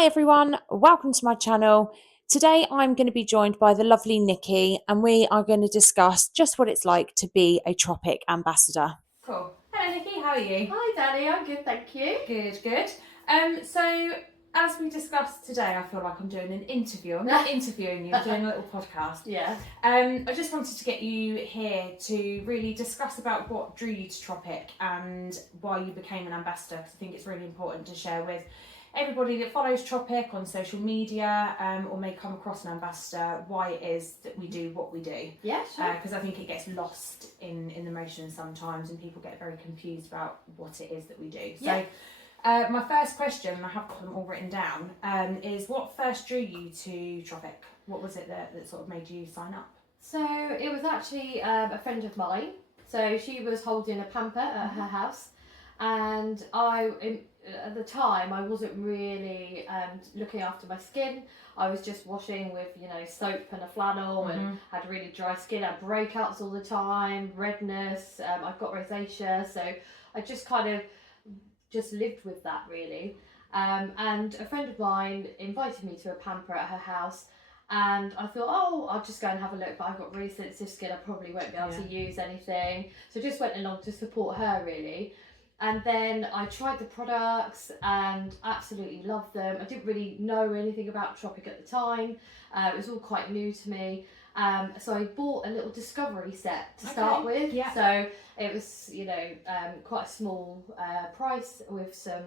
Hi everyone, welcome to my channel. Today I'm going to be joined by the lovely Nikki and we are going to discuss just what it's like to be a Tropic Ambassador. Cool. Hello Nikki, how are you? Hi Danny, I'm good, thank you. Good. So as we discussed today, I feel like I'm doing an interview. I'm not interviewing you, I'm doing a little podcast. Yeah. I just wanted to get you here to really discuss about what drew you to Tropic and why you became an ambassador, because I think it's really important to share with everybody that follows Tropic on social media or may come across an ambassador why it is that we do what we do. Yeah, sure. Because I think it gets lost in the motion sometimes and people get very confused about what it is that we do. Yeah. So my first question, and I have got them all written down, is what first drew you to Tropic? What was it that sort of made you sign up? So it was actually a friend of mine. So she was holding a pamper at her house, and at the time I wasn't really looking after my skin. I was just washing with soap and a flannel and had really dry skin. I had breakouts all the time, redness. I've got rosacea, so I just kind of lived with that really. And a friend of mine invited me to a pamper at her house, and I thought, oh, I'll just go and have a look, but I've got really sensitive skin, I probably won't be able to use anything. So just went along to support her really. And then I tried the products and absolutely loved them. I didn't really know anything about Tropic at the time. It was all quite new to me. So I bought a little discovery set to start with. Yeah. So it was, quite a small price with some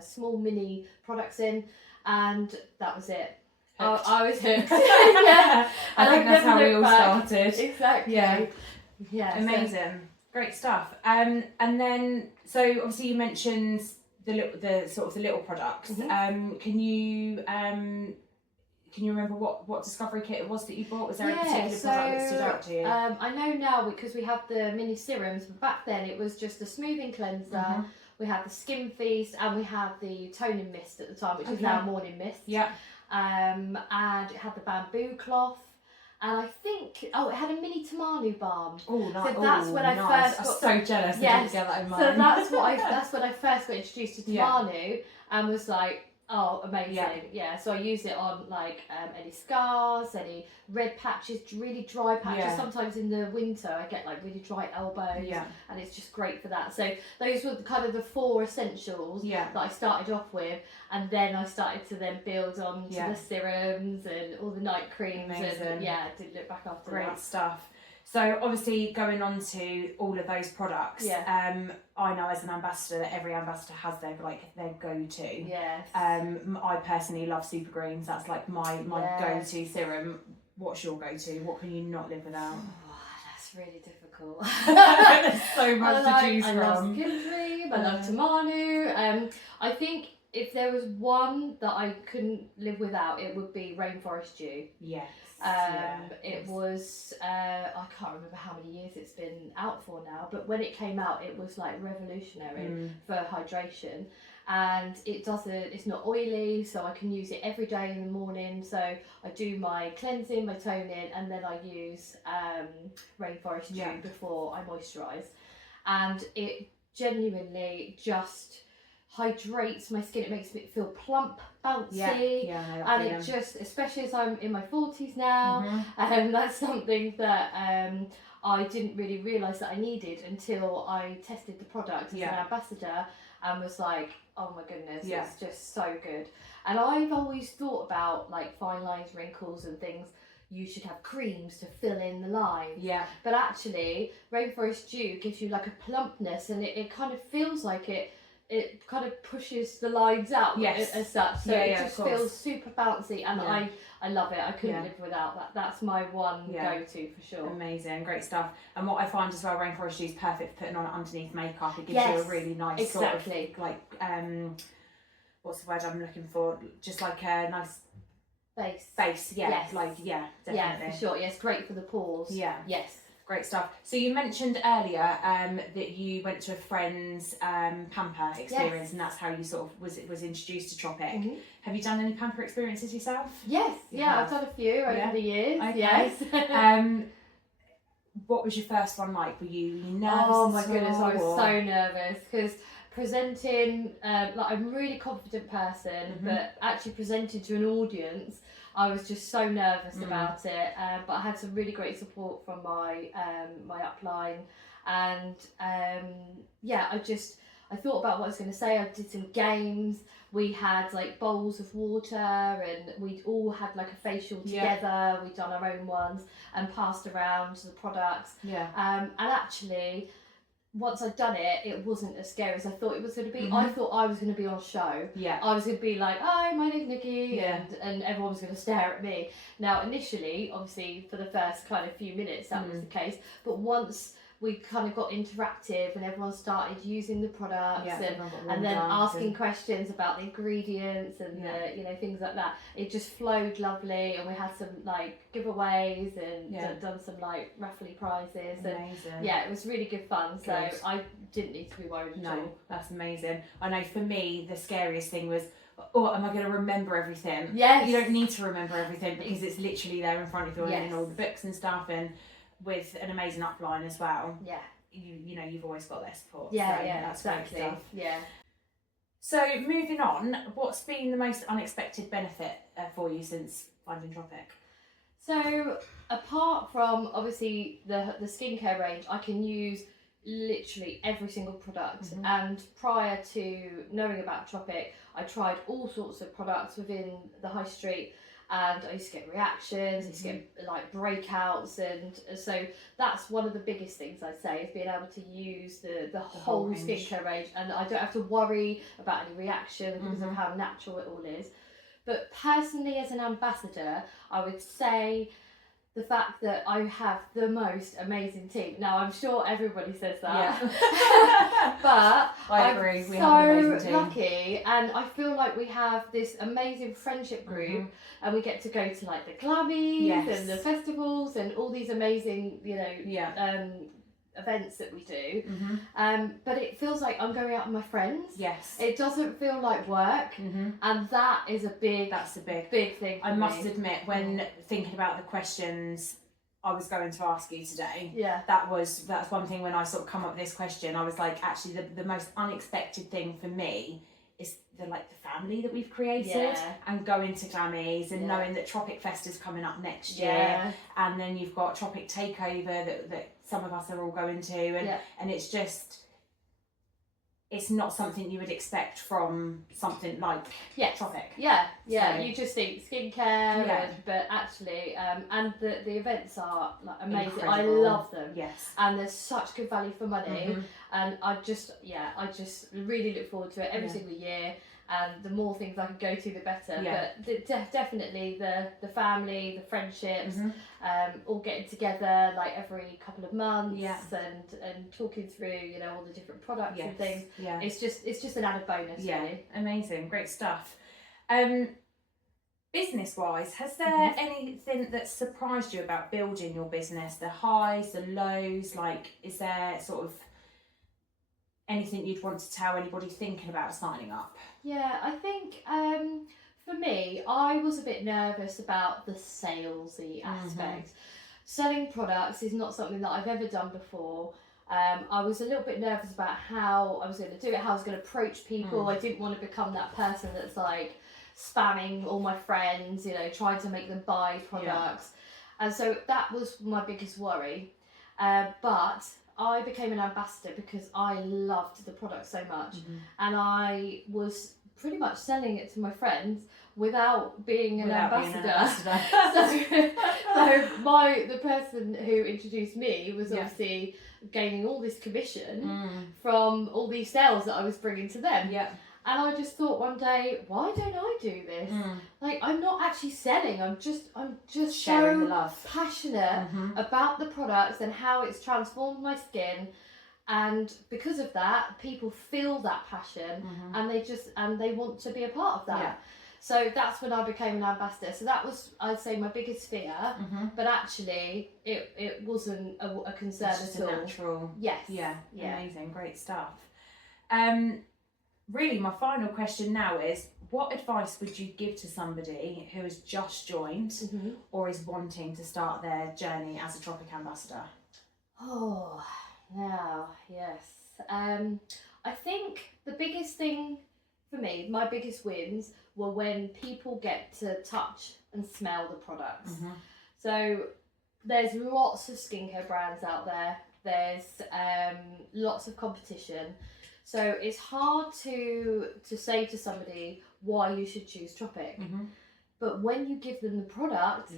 small mini products in, and that was it. I was hooked. Yeah. I think that's how we all started. Exactly. Yeah. Amazing. Great stuff. And then, so obviously you mentioned the little products. Can you remember what discovery kit it was that you bought? Was there a particular product that stood out to you? I know now because we have the mini serums, but back then it was just a smoothing cleanser. We had the skin feast and we had the toning mist at the time, which is now morning mist. Yeah. And it had the bamboo cloth. And I think, it had a mini tamanu balm. Oh, nice. So that's when I first got. I'm so jealous. I didn't get that in mine. So that's when I first got introduced to tamanu and was like, oh, amazing. Yeah. So I use it on like any scars, any red patches, really dry patches. Yeah. Sometimes in the winter I get like really dry elbows. Yeah. And it's just great for that. So those were kind of the 4 essentials that I started off with, and then I started to then build on to the serums and all the night creams. Amazing. And I didn't look back after that. Great stuff. So obviously going on to all of those products, I know as an ambassador that every ambassador has their go-to. Yes. I personally love Super Greens. That's like my go-to serum. What's your go-to? What can you not live without? Oh, that's really difficult. There's so much to choose from. I love Skin Dream, I love Tamanu. I think if there was one that I couldn't live without, it would be Rainforest Dew. Yes. It was, I can't remember how many years it's been out for now, but when it came out, it was like revolutionary for hydration. And it's not oily, so I can use it every day in the morning. So I do my cleansing, my toning, and then I use Rainforest Dew before I moisturise. And it genuinely just hydrates my skin. It makes me feel plump, bouncy, and it just, especially as I'm in my 40s now, that's something that I didn't really realise that I needed until I tested the product as an ambassador and was like, oh my goodness, it's just so good. And I've always thought about like fine lines, wrinkles and things, you should have creams to fill in the lines. Yeah. But actually, Rainforest Dew gives you like a plumpness, and it kind of feels like it kind of pushes the lines out as such. So it just feels super bouncy, and I love it. I couldn't live without that. That's my one go-to for sure. Amazing, great stuff. And what I find as well, Rainforest Dew is perfect for putting on underneath makeup. It gives you a really nice sort of like what's the word I'm looking for? Just like a nice base. Definitely. Yeah, for sure. Yes, great for the pores. Yeah. Yes. Great stuff. So you mentioned earlier that you went to a friend's pamper experience, and that's how you sort of was introduced to Tropic. Have you done any pamper experiences yourself? Yes. Yeah, I've done a few over the years. Okay. Yes. What was your first one like? Were you nervous? Oh my goodness, I was so nervous because presenting, like I'm a really confident person, but actually presenting to an audience, I was just so nervous about it. But I had some really great support from my my upline, and yeah, I thought about what I was going to say. I did some games. We had like bowls of water, and we all had like a facial together. We'd done our own ones and passed around the products. And actually, once I'd done it, it wasn't as scary as I thought it was going to be. I thought I was going to be on a show. I was going to be like, "Hi, my name's Nikki," and everyone was going to stare at me. Now, initially, obviously, for the first kind of few minutes, that was the case. But once we kind of got interactive and everyone started using the products and then asking questions about the ingredients and the, you know, things like that, it just flowed lovely. And we had some like giveaways and done some like raffle prizes. Amazing. And yeah, it was really good fun. So I didn't need to be worried at all. That's amazing. I know for me the scariest thing was, oh, am I going to remember everything? Yes. You don't need to remember everything because it's literally there in front of you and all the books and stuff, and with an amazing upline as well. You know, you've always got their support. That's exactly. great stuff. Yeah. So moving on, what's been the most unexpected benefit for you since finding Tropic? So apart from obviously the skincare range, I can use literally every single product. And prior to knowing about Tropic, I tried all sorts of products within the high street. And I used to get reactions, I used to get like breakouts, and so that's one of the biggest things I'd say, is being able to use the whole skincare range, and I don't have to worry about any reaction because of how natural it all is. But personally, as an ambassador, I would say the fact that I have the most amazing team. Now, I'm sure everybody says that, but I agree. I'm we have an amazing so team. lucky, and I feel like we have this amazing friendship group, and we get to go to like the Glammies and the festivals and all these amazing, you know, events that we do. But it feels like I'm going out with my friends. It doesn't feel like work, and that is a big. That's a big thing. I must admit, when thinking about the questions I was going to ask you today, that's one thing. When I sort of come up with this question, I was like, actually, the most unexpected thing for me is the family that we've created, and going to Glammies and knowing that Tropic Fest is coming up next year, and then you've got Tropic Takeover that some of us are all going to, and it's just, it's not something you would expect from something like Tropic. So, you just think skincare, but actually, and the events are like amazing. Incredible. I love them. And there's such good value for money, and I just really look forward to it every single year. And the more things I can go to, the better. But definitely the family, the friendships, all getting together like every couple of months, and talking through, you know, all the different products and things. It's just an added bonus. Really. Amazing, great stuff. Business wise, has there anything that surprised you about building your business? The highs, the lows, like, is there sort of anything you'd want to tell anybody thinking about signing up? I think for me, I was a bit nervous about the salesy aspect. Selling products is not something that I've ever done before. I was a little bit nervous about how I was going to do it, how I was going to approach people. I didn't want to become that person that's like spamming all my friends, you know, trying to make them buy products. And so that was my biggest worry. But I became an ambassador because I loved the product so much, and I was pretty much selling it to my friends without being an ambassador. So the person who introduced me was obviously gaining all this commission from all these sales that I was bringing to them. And I just thought one day, why don't I do this? Like, I'm not actually selling. I'm just sharing so the love. Passionate about the products and how it's transformed my skin. And because of that, people feel that passion, and they want to be a part of that. So that's when I became an ambassador. So that was, I'd say, my biggest fear. But actually, it wasn't a concern at all. Natural. Yeah. Amazing, great stuff. Really, my final question now is, what advice would you give to somebody who has just joined or is wanting to start their journey as a Tropic Ambassador? Oh, now, yes. I think the biggest thing for me, my biggest wins were when people get to touch and smell the products. So there's lots of skincare brands out there. There's lots of competition. So it's hard to say to somebody why you should choose Tropic. But when you give them the product,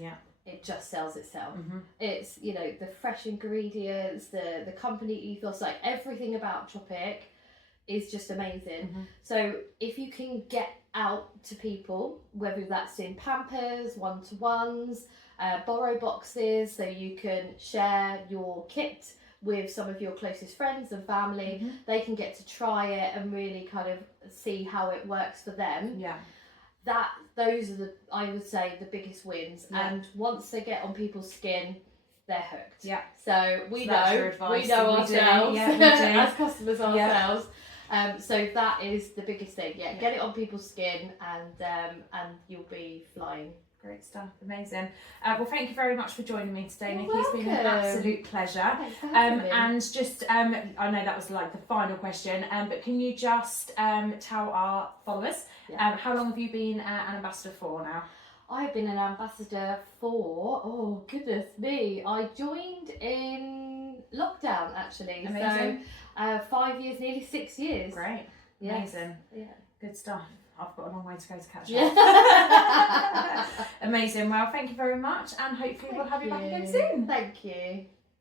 it just sells itself. It's, you know, the fresh ingredients, the company ethos, like everything about Tropic is just amazing. So if you can get out to people, whether that's in Pampers, one-to-ones, borrow boxes, so you can share your kit with some of your closest friends and family, they can get to try it and really kind of see how it works for them. Those are I would say, the biggest wins. And once they get on people's skin, they're hooked. So we know ourselves as customers ourselves. So that is the biggest thing. Get it on people's skin, and you'll be flying. Great stuff, amazing. Well, thank you very much for joining me today, Nikki. You're It's been an welcome. absolute pleasure. And just, I know that was like the final question, but can you just tell our followers how long have you been an ambassador for now? I've been an ambassador for, oh goodness me, I joined in lockdown actually. Amazing. So 5 years, nearly 6 years. Great, amazing. Yeah. Good stuff. I've got a long way to go to catch up. Yeah. Amazing. Well, thank you very much, and hopefully we'll have you back again soon. Thank you.